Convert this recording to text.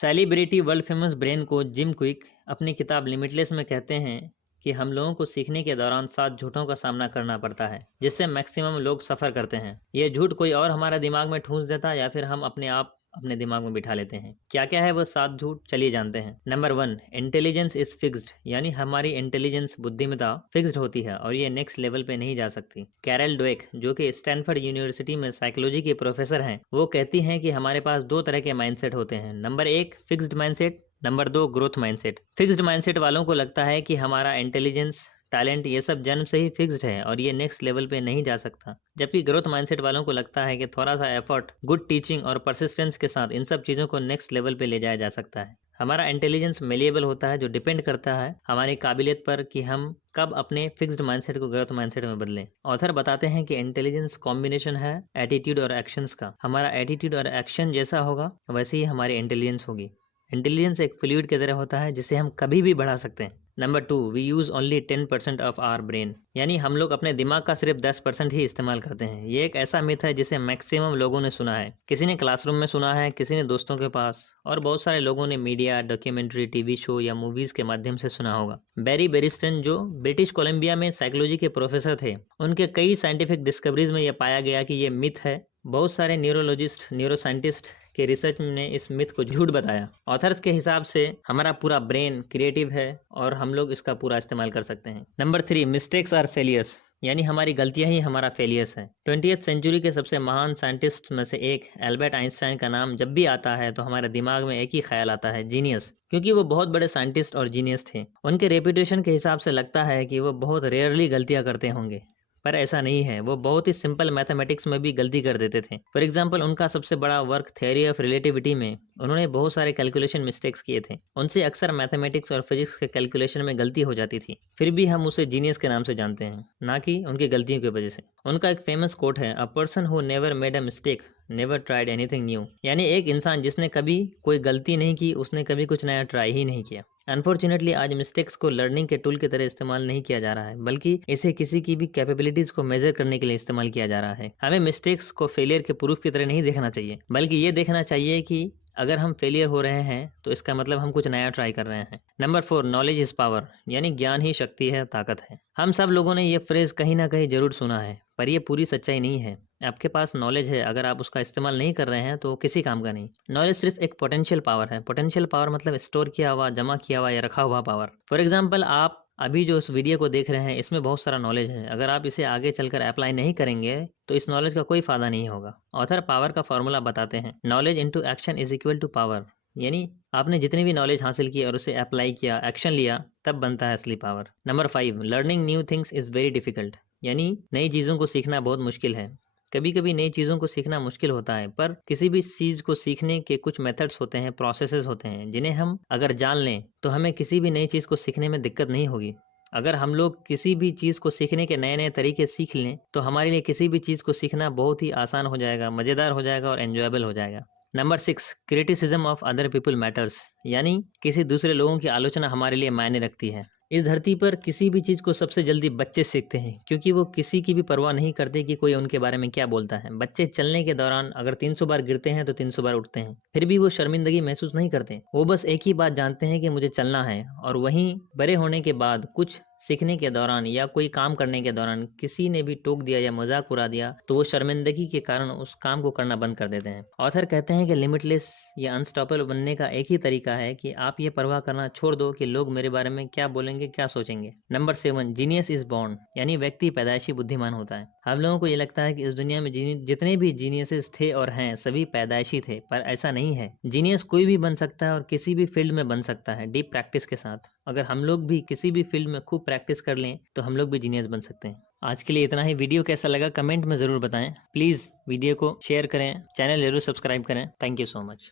Celebrity world famous brain coach gym quick अपनी किताब limitless में कहते हैं कि हम लोगों को सीखने के दौरान 7 झूठों का सामना करना पड़ता है जिससे मैक्सिमम लोग सफ़र करते हैं। ये झूठ कोई और हमारे दिमाग में ठूंस देता है या फिर हम अपने आप अपने दिमाग में बिठा लेते हैं। क्या क्या है वो 7 झूठ, चलिए जानते हैं। नंबर 1, इंटेलिजेंस इज फिक्स्ड, यानी हमारी इंटेलिजेंस, बुद्धिमत्ता फिक्स्ड होती है और ये नेक्स्ट लेवल पे नहीं जा सकती। कैरल ड्वेक, जो कि स्टैनफोर्ड यूनिवर्सिटी में साइकोलॉजी के प्रोफेसर हैं, वो कहती हैं कि हमारे पास 2 तरह के माइंडसेट होते हैं। Number 1, fixed mindset. Number 2, growth mindset. Fixed mindset वालों को लगता है कि हमारा इंटेलिजेंस, टैलेंट, ये सब जन्म से ही फिक्स्ड है और ये नेक्स्ट लेवल पे नहीं जा सकता। जबकि ग्रोथ माइंडसेट वालों को लगता है कि थोड़ा सा एफर्ट, गुड टीचिंग और परसिस्टेंस के साथ इन सब चीज़ों को नेक्स्ट लेवल पे ले जाया जा सकता है। हमारा इंटेलिजेंस मेलिएबल होता है, जो डिपेंड करता है हमारी काबिलियत पर कि हम कब अपने फिक्स्ड माइंडसेट को ग्रोथ माइंडसेट में बदलें। ऑथर बताते हैं कि इंटेलिजेंस कॉम्बिनेशन है एटीट्यूड और एक्शंस का। हमारा एटीट्यूड और एक्शन जैसा होगा वैसे ही हमारी इंटेलिजेंस होगी। इंटेलिजेंस एक फ्लूइड की तरह होता है जिसे हम कभी भी बढ़ा सकते हैं। Number 2, we use only 10% of our brain, यानी हम लोग अपने दिमाग का सिर्फ 10% ही इस्तेमाल करते हैं। ये एक ऐसा मिथ है जिसे मैक्सिमम लोगों ने सुना है। किसी ने क्लासरूम में सुना है, किसी ने दोस्तों के पास, और बहुत सारे लोगों ने मीडिया, डॉक्यूमेंट्री, टीवी शो या मूवीज़ के माध्यम से सुना होगा। बैरी बेरिस्टन, जो ब्रिटिश कोलंबिया में साइकोलॉजी के प्रोफेसर थे, उनके कई साइंटिफिक डिस्कवरीज में यह पाया गया कि ये मिथ है। बहुत सारे न्यूरोलॉजिस्ट, न्यूरोसाइंटिस्ट के रिसर्च ने इस मिथ को झूठ बताया। ऑथर्स के हिसाब से हमारा पूरा ब्रेन क्रिएटिव है और हम लोग इसका पूरा इस्तेमाल कर सकते हैं। नंबर 3, मिस्टेक्स आर फेलियर्स, यानी हमारी गलतियां ही हमारा फेलियर्स है। 20th सेंचुरी के सबसे महान साइंटिस्ट में से एक एल्बर्ट आइंस्टाइन का नाम जब भी आता है तो हमारे दिमाग में एक ही ख्याल आता है, जीनियस, क्योंकि वो बहुत बड़े साइंटिस्ट और जीनियस थे। उनके रेपुटेशन के हिसाब से लगता है कि वो बहुत रेयरली गलतियां करते होंगे, पर ऐसा नहीं है। वो बहुत ही सिंपल मैथमेटिक्स में भी गलती कर देते थे। फॉर एग्जांपल, उनका सबसे बड़ा वर्क थ्योरी ऑफ रिलेटिविटी में उन्होंने बहुत सारे कैलकुलेशन मिस्टेक्स किए थे। उनसे अक्सर मैथमेटिक्स और फिजिक्स के कैलकुलेशन में गलती हो जाती थी, फिर भी हम उसे जीनियस के नाम से जानते हैं, ना कि उनकी गलतियों की वजह से। उनका एक फेमस कोट है, a person who never made a mistake never tried anything new, यानी एक इंसान जिसने कभी कोई गलती नहीं की, उसने कभी कुछ नया ट्राई ही नहीं किया। अनफॉर्चुनेटली आज मिस्टेक्स को लर्निंग के टूल की तरह इस्तेमाल नहीं किया जा रहा है, बल्कि इसे किसी की भी कैपेबिलिटीज को मेजर करने के लिए इस्तेमाल किया जा रहा है। हमें मिस्टेक्स को फेलियर के प्रूफ की तरह नहीं देखना चाहिए, बल्कि ये देखना चाहिए कि अगर हम फेलियर हो रहे हैं तो इसका मतलब हम कुछ नया ट्राई कर रहे हैं। नंबर 4, नॉलेज इज पावर, यानी ज्ञान ही शक्ति है, ताकत है। हम सब लोगों ने ये फ्रेज कहीं ना कहीं जरूर सुना है, पर यह पूरी सच्चाई नहीं है। आपके पास नॉलेज है, अगर आप उसका इस्तेमाल नहीं कर रहे हैं तो किसी काम का नहीं। नॉलेज सिर्फ एक पोटेंशियल पावर है। पोटेंशियल पावर मतलब स्टोर किया हुआ, जमा किया हुआ या रखा हुआ पावर। फॉर एग्जाम्पल, आप अभी जो इस वीडियो को देख रहे हैं, इसमें बहुत सारा नॉलेज है। अगर आप इसे आगे चलकर अप्लाई नहीं करेंगे तो इस नॉलेज का कोई फायदा नहीं होगा। ऑथर पावर का फॉर्मूला बताते हैं, knowledge into action is equal to power, यानी आपने जितनी भी नॉलेज हासिल की और उसे अप्लाई किया, एक्शन लिया, तब बनता है असली power. Number 5, learning new things is very difficult, यानी नई चीज़ों को सीखना बहुत मुश्किल है। कभी कभी नई चीज़ों को सीखना मुश्किल होता है, पर किसी भी चीज़ को सीखने के कुछ मेथड्स होते हैं, प्रोसेसेस होते हैं, जिन्हें हम अगर जान लें तो हमें किसी भी नई चीज़ को सीखने में दिक्कत नहीं होगी। अगर हम लोग किसी भी चीज़ को सीखने के नए नए तरीके सीख लें तो हमारे लिए किसी भी चीज़ को सीखना बहुत ही आसान हो जाएगा, मज़ेदार हो जाएगा और एन्जॉयबल हो जाएगा। Number 6, criticism of other people matters, यानी किसी दूसरे लोगों की आलोचना हमारे लिए मायने रखती है। इस धरती पर किसी भी चीज़ को सबसे जल्दी बच्चे सीखते हैं, क्योंकि वो किसी की भी परवाह नहीं करते कि कोई उनके बारे में क्या बोलता है। बच्चे चलने के दौरान अगर 300 बार गिरते हैं तो 300 बार उठते हैं, फिर भी वो शर्मिंदगी महसूस नहीं करते। वो बस एक ही बात जानते हैं कि मुझे चलना है। और वहीं बड़े होने के बाद कुछ सीखने के दौरान या कोई काम करने के दौरान किसी ने भी टोक दिया या मजाक उड़ा दिया तो वो शर्मिंदगी के कारण उस काम को करना बंद कर देते हैं। ऑथर कहते हैं कि लिमिटलेस या अनस्टॉपेबल बनने का एक ही तरीका है कि आप ये परवाह करना छोड़ दो कि लोग मेरे बारे में क्या बोलेंगे, क्या सोचेंगे। नंबर 7, जीनियस इज बॉर्न, यानी व्यक्ति पैदाइशी बुद्धिमान होता है। हम लोगों को ये लगता है कि इस दुनिया में जितने भी जीनियसेस थे और हैं, सभी पैदाइशी थे, पर ऐसा नहीं है। जीनियस कोई भी बन सकता है और किसी भी फील्ड में बन सकता है, डीप प्रैक्टिस के साथ। अगर हम लोग भी किसी भी फील्ड में खूब प्रैक्टिस कर लें तो हम लोग भी जीनियस बन सकते हैं। आज के लिए इतना ही। वीडियो कैसा लगा कमेंट में ज़रूर बताएं। प्लीज़ वीडियो को शेयर करें, चैनल जरूर सब्सक्राइब करें। Thank you so much.